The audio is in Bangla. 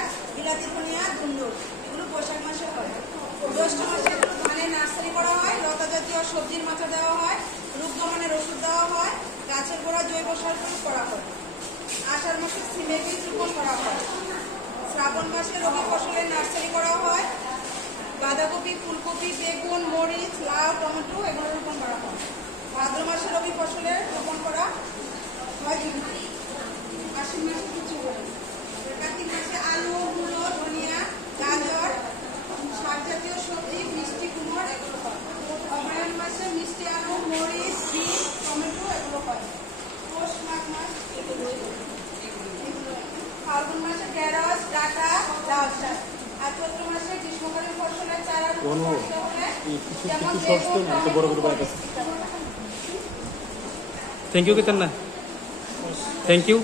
শাক, বিলাতি ধনিয়া, ধুন্দুল, এগুলো বৈশাখ মাসে হয়। জ্যৈষ্ঠ মাসে এগুলো ধানের নার্সারি করা হয়, লতা জাতীয় সবজির মাচা দেওয়া হয়, রোগ দমনের ওষুধ দেওয়া হয়, গাছের গোড়া জৈব সার প্রয়োগ করা হয়। আষাঢ় মাসে সিমের বীজ রোপণ করা হয়। শ্রাবণ মাসে রবি ফসলের নার্সারি করা হয়, বাঁধাকপি, ফুলকপি, বেগুন, মরিচ, লাউ, টমেটো এগুলো রোপণ করা হয়। ভাদ্র মাসে রবি ফসলের রোপণ করা হয়। আশ্বিন মাসে কিছু হয়। কার্তিক মাসে আলু, মূলো, ধনিয়া, গাজর, শাক জাতীয় সবজি, মিষ্টি কুমড় এগুলো হয়। অগ্রহায়ণ মাসে মিষ্টি আলু, মরিচ, বিট, টমেটো এগুলো হয়। পৌষ মাঘ মাস এগুলো। ফাল্গুন মাসে ঢেঁড়স, ডাঁটা, লাউ শাক। আর চৈত্র মাসে গ্রীষ্মকালীন ফসলের চারা রোপণ করতে হলে যেমন থ্যাংক ইউ কেতন না থ্যাংক ইউ।